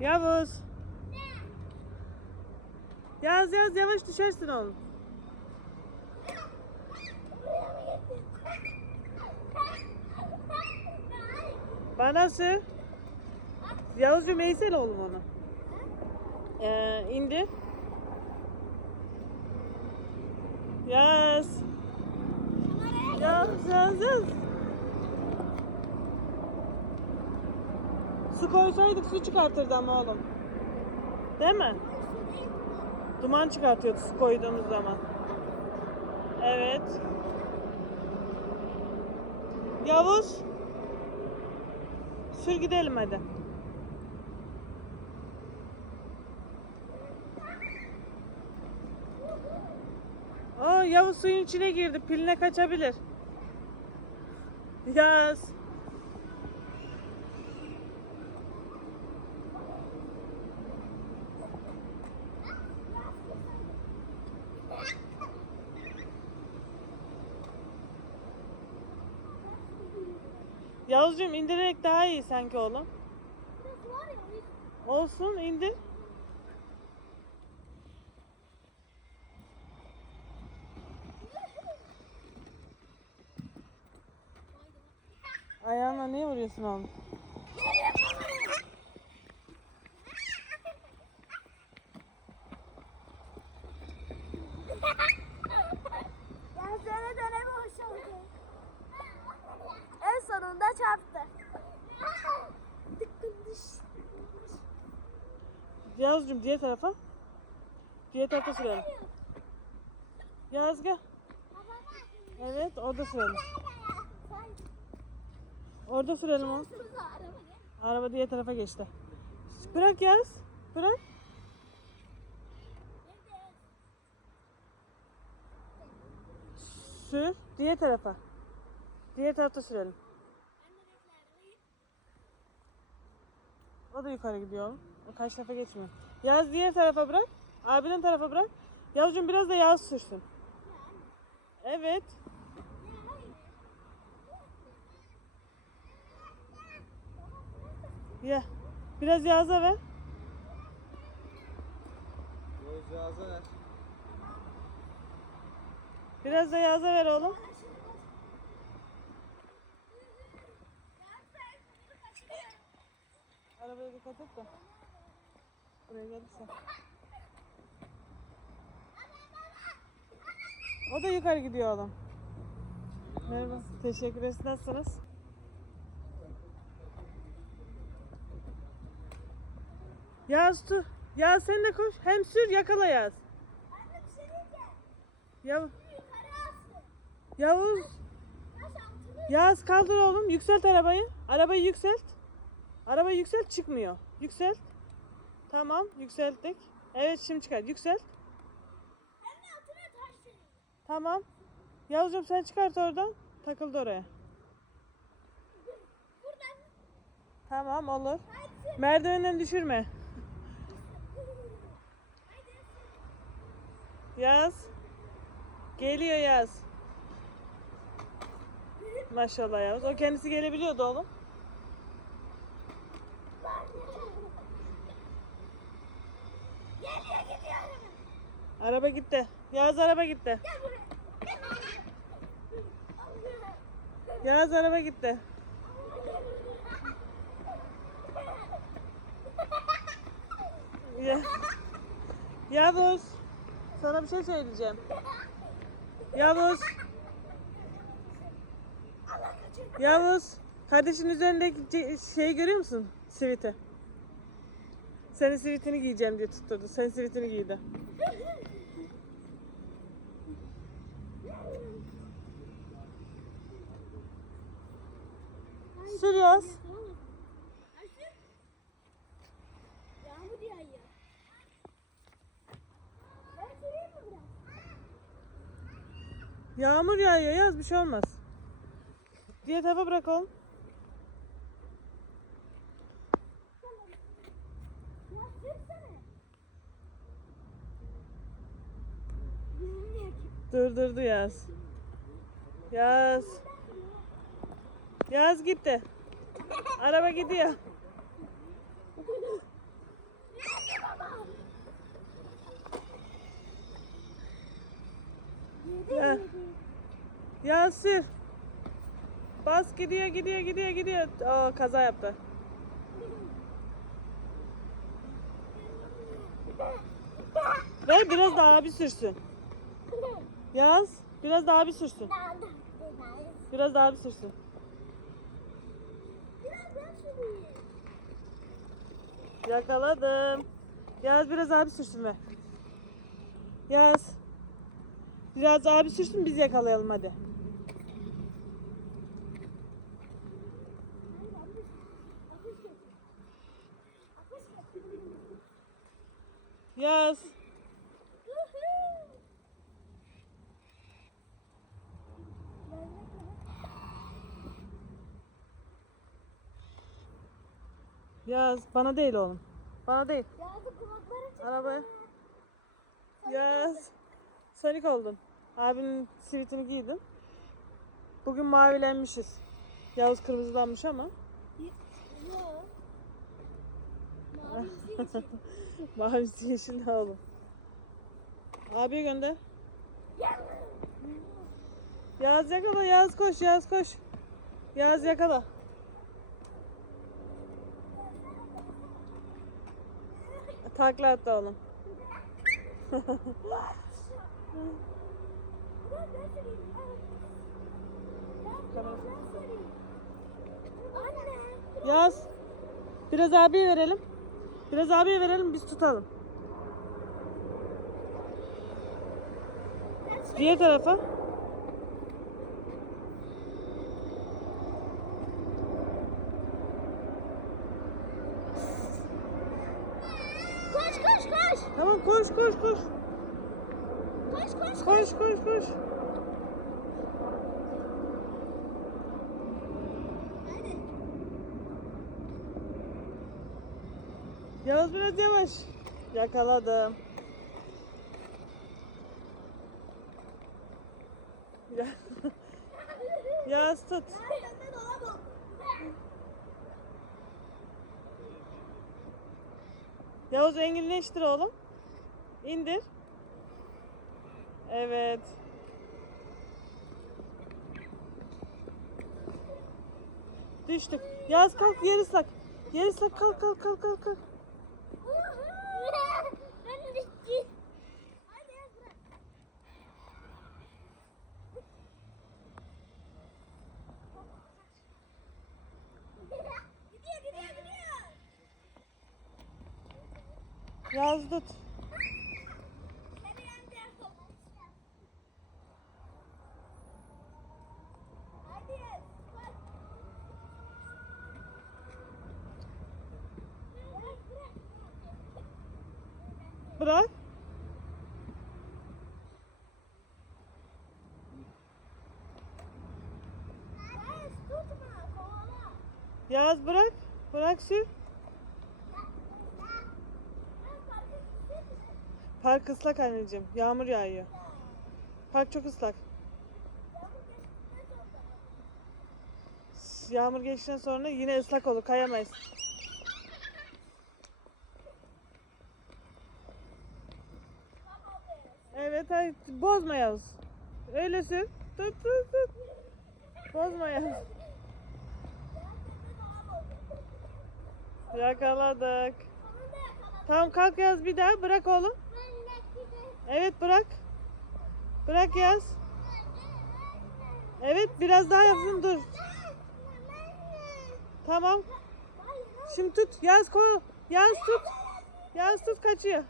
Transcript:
Yavuz. Yaz yaz yavaş düşersin oğlum. Bana sür. Yavuzcuğum eğsene oğlum onu. Ee, indir. Yaz. Yaz yaz yaz. Su koysaydık su çıkartırdı ama oğlum. Değil mi? Duman çıkartıyordu su koyduğumuz zaman. Evet. Yavuz. Sür gidelim hadi. Aa Yavuz suyun içine girdi. Piline kaçabilir. Yaz. Yavuzcuğum indirerek daha iyi sanki oğlum. Olsun indir. Ayağına niye vuruyorsun oğlum? Yavuzcuğum diğer tarafa. Diğer tarafa sürelim. Yaz gel. Evet orada sürelim. Orada sürelim oğlum. Araba diğer tarafa geçti. Bırak Yaz. Bırak. Sür. Diğer tarafa. Diğer tarafta sürelim. O da yukarı gidiyor karşı tarafa geçmiyor. Yaz diğer tarafa bırak. Abinin tarafa bırak. Yavuzcuğum biraz da Yaz sürsün. Evet. Ya. Biraz Yaz'a ver. Yozcağıza ver. Biraz da Yaz'a ver oğlum. Arabaya dikkat et de. Buraya gelirse. O da yukarı gidiyor oğlum. Merhaba. Teşekkür ederiz. Nasılsınız? Yaz dur. Yaz sen de koş. Hem sür yakala Yaz. Anne. Yavuz. Yaz kaldır oğlum. Yükselt arabayı. Arabayı yükselt. Arabayı yükselt çıkmıyor. Yükselt. Tamam yükselttik. Evet şimdi çıkar. Yükselt. Anne altına taş senin. Tamam. Yavuzcuğum sen çıkart oradan. Takıldı oraya. Buradan. Tamam olur. Hadi. Merdivenden düşürme. Yaz. Geliyor Yaz. Maşallah Yavuz. O kendisi gelebiliyordu oğlum. Geliyor gidiyorum. Araba gitti. Yaz araba gitti. Yaz araba gitti. Ya. Yavuz. Sana bir şey söyleyeceğim. Yavuz. Yavuz. Kardeşin üzerindeki şeyi görüyor musun? Siviti. Senin sivitini giyeceğim diye tutturdu. Sen sivitini giydi. Sür. Yağmur yağıyor. Yaz bir şey olmaz. Diğer tarafa bırak oğlum. Durdurdu yaz. Yaz. Yaz gitti. Araba gidiyor. Ya. Yasir. Bas gidiyor gidiyor gidiyor gidiyor. Aa kaza yaptı. Ver biraz daha abi sürsün. Yaz. Biraz daha abi sürsün. Biraz daha abi sürsün. Yakaladım. Yaz biraz abi sürsün ver. Yaz. Biraz abi sürsün biz yakalayalım hadi. Yaz. Bana değil oğlum. Bana değil. Yazık kulakları çıktı. Arabaya. Yaz. Sonic oldun. Abinin sivitini giydin. Bugün mavilenmişiz. Yavuz kırmızılanmış ama. Yok. Mavisi yeşil. Mavisi yeşil oğlum. Abiye gönder. Yaz yakala, Yaz koş, Yaz koş. Yaz yakala. Takla attı oğlum. Tamam. Yaz. Biraz abiye verelim. Biraz abiye verelim biz tutalım. Diğer tarafa. Koş koş koş. Koş koş koş. Koş koş. Koş koş koş. Hadi. Biraz yavaş. Yakaladım. Ya. Yaz tut. Yavuz enginleştir oğlum. İndir. Evet. Düştük. Yaz kalk yer ıslak. Yer ıslak kalk kalk kalk kalk kalk. Ben düştüm. Hadi ya bırak. Gidiyor gidiyor gidiyor. Yaz tut. Seni yendi. Hadi. Bak. Bırak bırak. Bırak. Yaz bırak. Bırak sür. Park ıslak anneciğim. Yağmur yağıyor. Park çok ıslak. Yağmur geçtikten sonra yine ıslak olur. Kayamayız. Evet hayır. Bozma Yavuz. Öyle sür. Tut tut tut. Bozma Yavuz. Yakaladık. Tamam kalk yaz bir daha. Bırak oğlum. Evet bırak. Bırak yaz. Evet biraz daha yapsın dur. Tamam. Şimdi tut. Yaz koy. Yaz tut. Yaz tut kaçıyor.